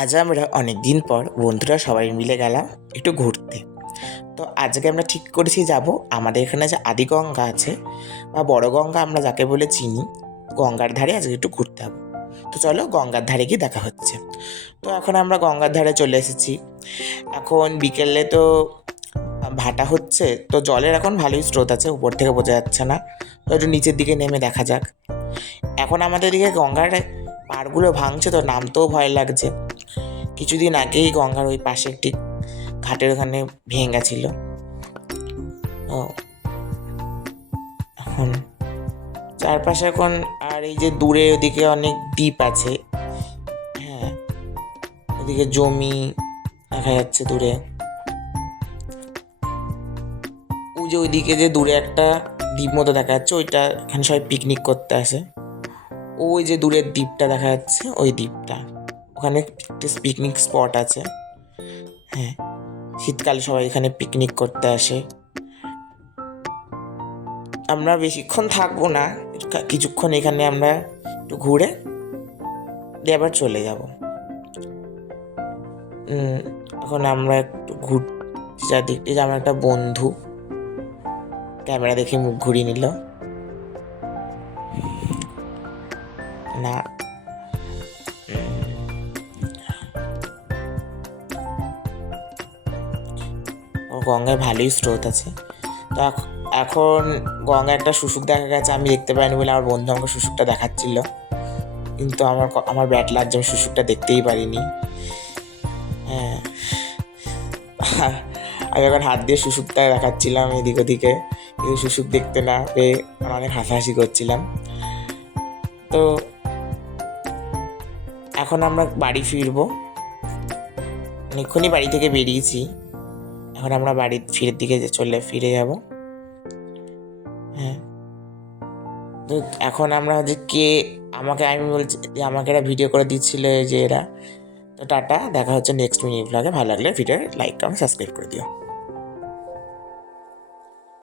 আজ আমরা অনেক দিন পর বন্ধুরা সবাই মিলে গেলাম একটু ঘুরতে। তো আজকে আমরা ঠিক করেছি যাব আমাদের এখানে যে আদি গঙ্গা আছে বা বড় গঙ্গা আমরা যাকে বলে চিনি, গঙ্গার ধারে আজকে একটু ঘুরতে যাবো। তো চলো গঙ্গার ধারে গিয়ে দেখা হচ্ছে। তো এখন আমরা গঙ্গার ধারে চলে এসেছি। এখন বিকেলে তো ভাটা হচ্ছে, তো জলের এখন ভালোই স্রোত আছে, উপর থেকে বোঝা যাচ্ছে না। তো একটু নিচের দিকে নেমে দেখা যাক। এখন আমাদের দিকে গঙ্গার পাড়গুলো ভাঙছে, তো নামতেও ভয় লাগছে। কিছুদিন আগেই গঙ্গার ওই পাশে একটি ঘাটের ওখানে ভেঙে গেছিল। ও এখন চারপাশে এখন আর এই যে দূরে ওদিকে অনেক দ্বীপ আছে। হ্যাঁ, ওদিকে জমি দেখা যাচ্ছে দূরে। ওই যে ওইদিকে যে দূরে একটা দ্বীপ মতো দেখা যাচ্ছে, ওইটা এখানে সবাই পিকনিক করতে আসে। ওই যে দূরের দ্বীপটা দেখা যাচ্ছে, ওই দ্বীপটা ওখানে একটা পিকনিক স্পট আছে। হ্যাঁ, শীতকালে সবাই এখানে পিকনিক করতে আসে। আমরা বেশিক্ষণ থাকবো না, কিছুক্ষণ এখানে আমরা একটু ঘুরে দিয়ে আবার চলে যাব। এখন আমরা একটু ঘুরছি চারদিকটি। আমার একটা বন্ধু ক্যামেরা দেখে মুখ ঘুরিয়ে নিল না। গঙ্গায় ভালোই স্রোত আছে। তো এখন গঙ্গায় একটা শুশুক দেখা গেছে, আমি দেখতে পাইনি বলে আমার বন্ধু আমাকে শুশুকটা দেখাচ্ছিল, কিন্তু আমার ব্যাড লাগছে, আমি শুশুকটা দেখতেই পারিনি। হ্যাঁ, আমি এখন হাত দিয়ে শুশুকটা দেখাচ্ছিলাম এদিক ওদিকে, কিন্তু শুশুক দেখতে না পেয়ে অনেক হাসাহাসি করছিলাম। তো এখন আমরা বাড়ি ফিরবো, অনেকক্ষণই বাড়ি থেকে বেরিয়েছি। এখন আমরা বাড়ির দিকে ফিরে যাব। হ্যাঁ, তো এখন আমরা যে আমি বলছি যে আমাকে এরা ভিডিও করে দিচ্ছিল যে এরা। তো টাটা, দেখা হচ্ছে নেক্সট মিনি ব্লগে। ভালো লাগলে ভিডিও লাইক কমেন্ট সাবস্ক্রাইব করে দিও।